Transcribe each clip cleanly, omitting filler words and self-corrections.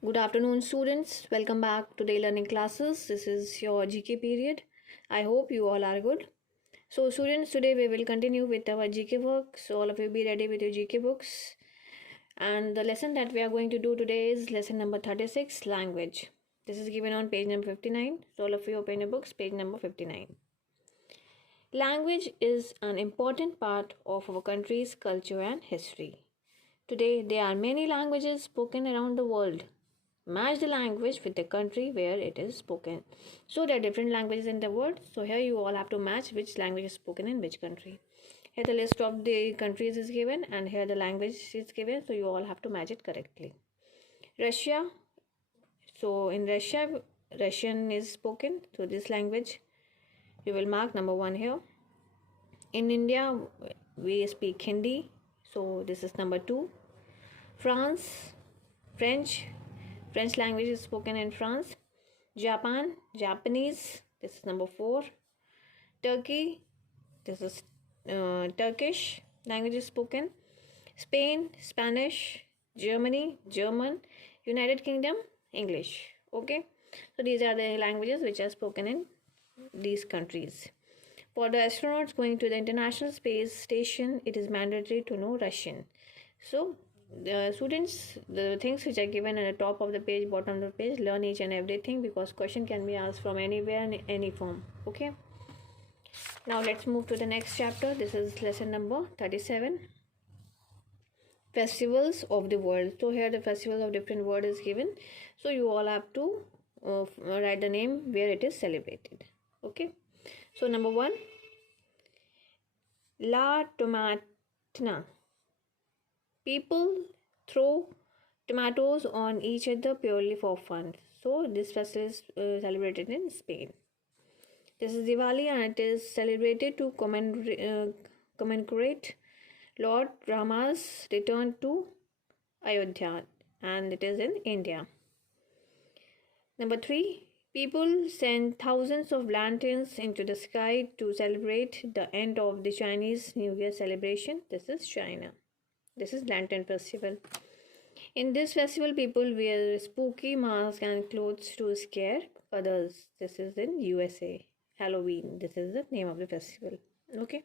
Good afternoon, students. Welcome back to Day Learning Classes. This is your GK period. I hope you all are good. So, students, today we will continue with our GK work. So, all of you be ready with your GK books. And the lesson that we are going to do today is lesson number 36, language. This is given on page number 59. So, all of you open your books, page number 59. Language is an important part of our country's culture and history. Today, there are many languages spoken around the world. Match the language with the country where it is spoken. So there are different languages in the world. So here you all have to match which language is spoken in which country. Here the list of the countries is given and here the language is given. So you all have to match it correctly. Russia. So in Russia, Russian is spoken. So this language you will mark number 1 here. In India, we speak Hindi. So this is number 2. France, French language is spoken in France. Japan, Japanese, this is number 4. Turkey, this is Turkish language is spoken. Spain, Spanish. Germany, German. United Kingdom, English. Okay, so these are the languages which are spoken in these countries. For the astronauts going to the International Space Station, it is mandatory to know Russian. So the students, the things which are given at the top of the page, bottom of the page, learn each and everything because question can be asked from anywhere in any form. Okay, now let's move to the next chapter. This is lesson number 37, festivals of the world. So here the festivals of different world is given, so you all have to write the name where it is celebrated. Okay, so number 1, La Tomatna. People throw tomatoes on each other purely for fun. So this festival is celebrated in Spain. This is Diwali and it is celebrated to commemorate Lord Rama's return to Ayodhya, and it is in India. Number 3, people send thousands of lanterns into the sky to celebrate the end of the Chinese New Year celebration. This is China. This is Lantern Festival. In this festival, people wear spooky masks and clothes to scare others. This is in USA. Halloween. This is the name of the festival. Okay.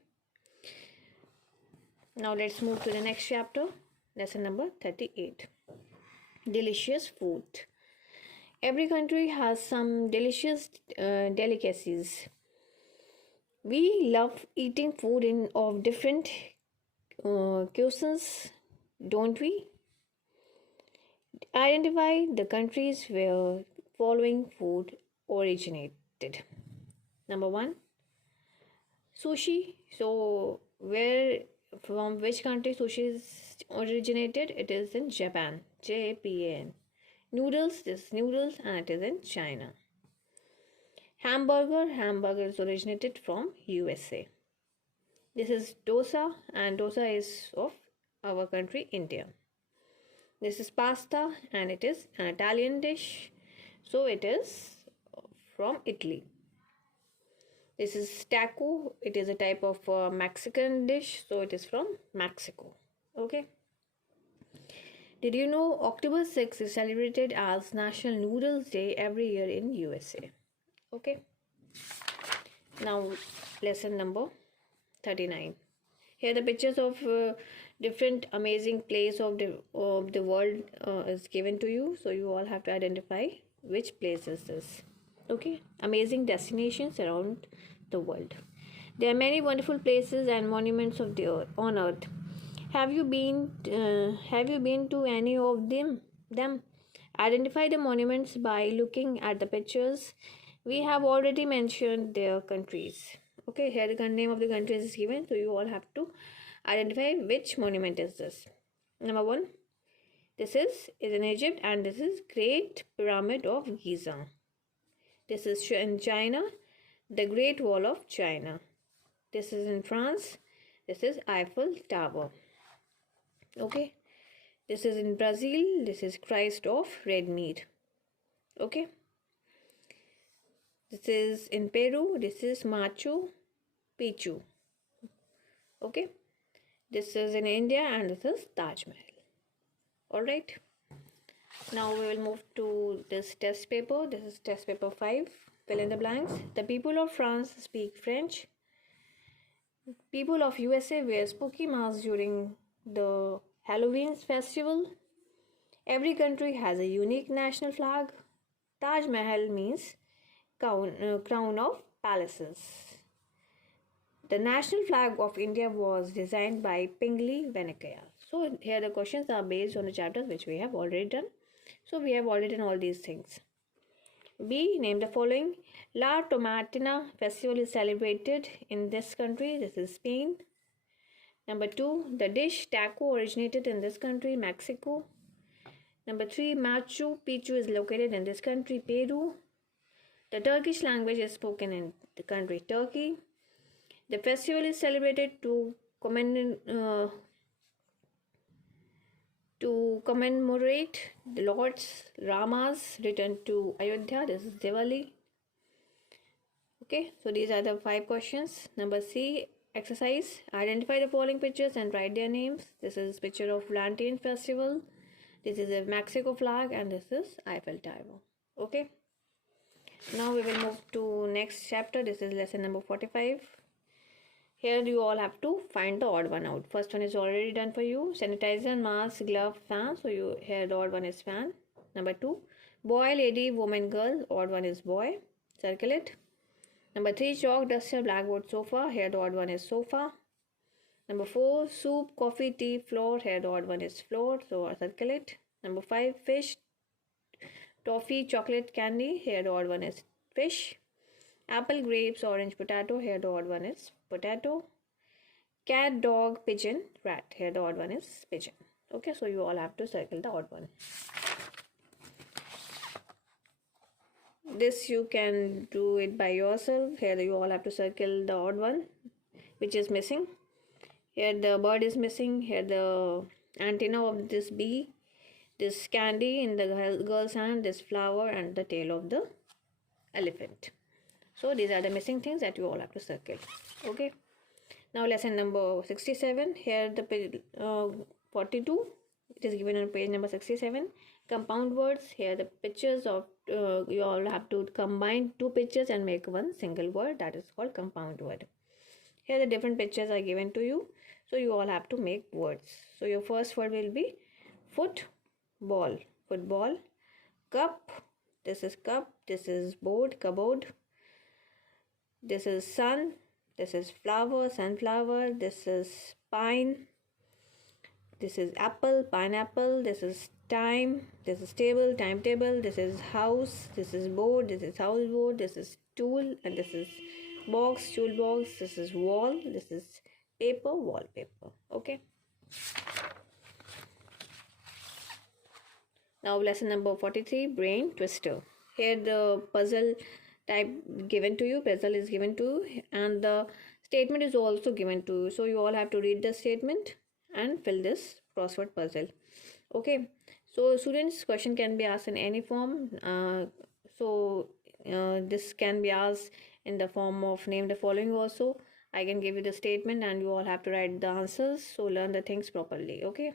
Now let's move to the next chapter. Lesson number 38. Delicious food. Every country has some delicious delicacies. We love eating food of different cuisines, don't we? Identify the countries where following food originated. Number 1, sushi. So from which country sushi is originated? It is in Japan. Japan. Noodles, this is noodles and it is in China. Hamburger is originated from USA. This is dosa and dosa is of our country India. This is pasta and it is an Italian dish. So it is from Italy. This is taco. It is a type of Mexican dish. So it is from Mexico. Okay. Did you know October 6th is celebrated as National Noodles Day every year in USA? Okay. Now lesson number 39. Here the pictures of different amazing place of the world is given to you. So you all have to identify which place is this. Okay, amazing destinations around the world. There are many wonderful places and monuments of the earth, on earth. Have you been to any of them? Identify the monuments by looking at the pictures. We have already mentioned their countries. Okay, here the name of the countries is given, so you all have to identify which monument is this. Number 1, this is in Egypt and this is Great Pyramid of Giza. This is in China, the Great Wall of China. This is in France. This is Eiffel Tower. Okay, this is in Brazil. This is Christ of Red Mead. Okay, this is in Peru. This is Machu Picchu. Okay, this is in India and this is Taj Mahal. All right. Now we will move to this test paper. This is test paper 5. Fill in the blanks. The people of France speak French. People of USA wear spooky masks during the Halloween festival. Every country has a unique national flag. Taj Mahal means crown of palaces. The national flag of India was designed by Pingley Venkaya. So here the questions are based on the chapters which we have already done. So we have already done all these things. B. Name the following. La Tomatina festival is celebrated in this country. This is Spain. Number 2. The dish taco originated in this country, Mexico. Number 3. Machu Picchu is located in this country, Peru. The Turkish language is spoken in the country, Turkey. The festival is celebrated to commemorate the Lord Rama's return to Ayodhya. This is Diwali. Okay, so these are the 5 questions. Number C, exercise. Identify the following pictures and write their names. This is picture of Lantern Festival. This is a Mexico flag and this is Eiffel Tower. Okay. Now we will move to next chapter. This is lesson number 45. Here you all have to find the odd one out. First one is already done for you. Sanitizer, mask, glove, fan. So you here the odd one is fan. Number 2. Boy, lady, woman, girl. Odd one is boy. Circle it. Number 3. Chalk, duster, blackboard, sofa. Here the odd one is sofa. Number 4. Soup, coffee, tea, floor. Here the odd one is floor. So circle it. Number 5. Fish, toffee, chocolate, candy. Here the odd one is fish. Apple, grapes, orange, potato. Here the odd one is potato. Cat, dog, pigeon, rat. Here the odd one is pigeon. Okay, so you all have to circle the odd one. This you can do it by yourself. Here you all have to circle the odd one which is missing. Here the bird is missing. Here the antenna of this bee. This candy in the girl's hand. This flower and the tail of the elephant. So these are the missing things that you all have to circle. Okay. Now lesson number 67. Here the 42. It is given on page number 67. Compound words. Here the pictures of you all have to combine 2 pictures and make one single word. That is called compound word. Here the different pictures are given to you. So you all have to make words. So your first word will be football. Football. Cup. This is cup. This is board. Cupboard. This is sun. This is flower. Sunflower. This is pine. This is apple. Pineapple. This is time. This is table. Timetable. This is house. This is board. This is houseboard. This is tool. And this is box. Toolbox. This is wall. This is paper. Wallpaper. Okay. Now lesson number 43. Brain twister. Here the puzzle type given to you. Puzzle is given to you. And the statement is also given to you. So you all have to read the statement and fill this crossword puzzle. Okay. So students, question can be asked in any form. This can be asked in the form of name the following also. I can give you the statement and you all have to write the answers. So learn the things properly. Okay.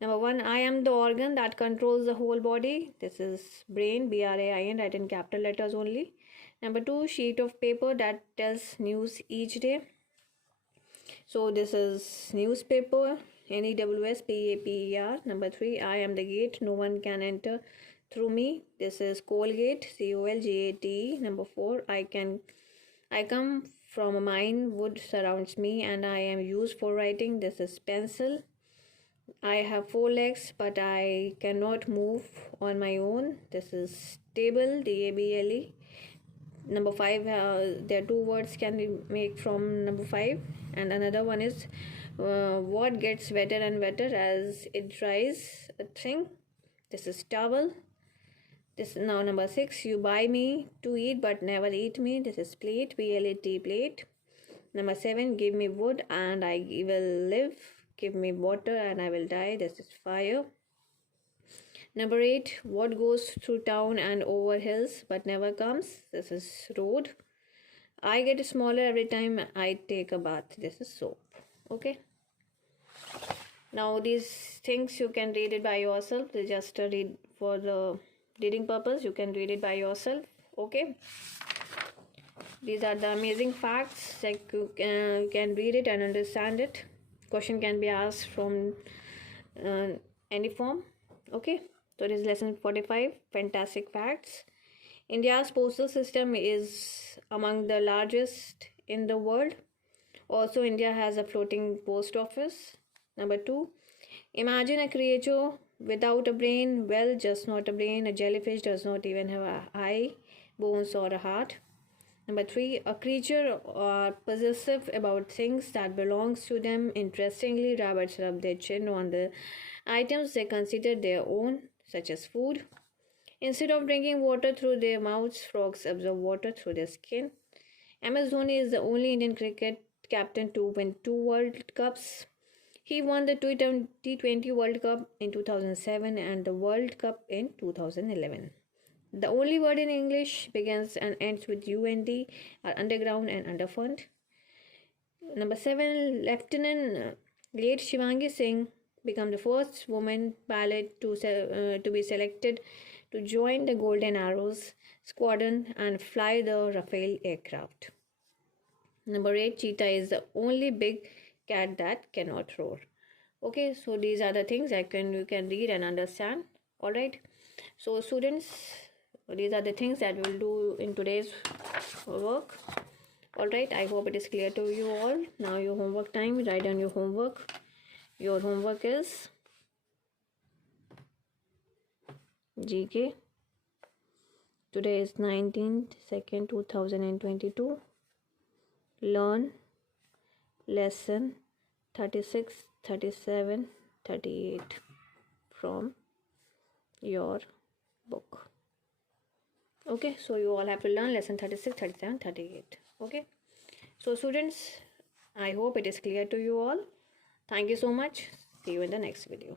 Number 1, I am the organ that controls the whole body. This is brain, BRAIN, write in capital letters only. Number 2, sheet of paper that tells news each day. So this is newspaper, NEWSPAPER. Number 3, I am the gate, no one can enter through me. This is Colgate, COLGATE. Number 4, I come from a mine, wood surrounds me and I am used for writing. This is pencil. I have 4 legs but I cannot move on my own. This is table, DABLE. Number 5, there are 2 words can be made from number 5. And another one is what gets wetter and wetter as it dries a thing. This is towel. This is now number 6, you buy me to eat but never eat me. This is plate, PLAT, plate. Number 7, give me wood and I will live. Give me water and I will die. This is fire. Number 8, what goes through town and over hills but never comes. This is road. I get smaller every time I take a bath. This is soap. Okay. Now these things you can read it by yourself. They just read for the reading purpose. You can read it by yourself. Okay. These are the amazing facts. Like you can read it and understand it. Question can be asked from any form. Okay. So this is lesson 45. Fantastic facts. India's postal system is among the largest in the world. Also, India has a floating post office. Number 2. Imagine a creature without a brain. Well, just not a brain. A jellyfish does not even have an eye, bones, or a heart. Number 3. A creature possessive about things that belongs to them. Interestingly, rabbits rub their chin on the items they consider their own, such as food. Instead of drinking water through their mouths, frogs absorb water through their skin. MS Dhoni is the only Indian cricket captain to win 2 World Cups. He won the T20 World Cup in 2007 and the World Cup in 2011. The only word in English begins and ends with UND are underground and underfund. Number 7, Lieutenant late Shivangi Singh became the first woman pilot to be selected to join the Golden Arrows squadron and fly the Rafale aircraft. Number 8, cheetah is the only big cat that cannot roar. Okay, so these are the things you can read and understand. All right. So students, these are the things that we'll do in today's work. All right. I hope it is clear to you all. Now your homework time. Write down your homework. Your homework is GK. Today is 19th, 2nd, 2022. Learn lesson 36, 37, 38 from your book. Okay, so you all have to learn lesson 36, 37, 38. Okay, so students, I hope it is clear to you all. Thank you so much. See you in the next video.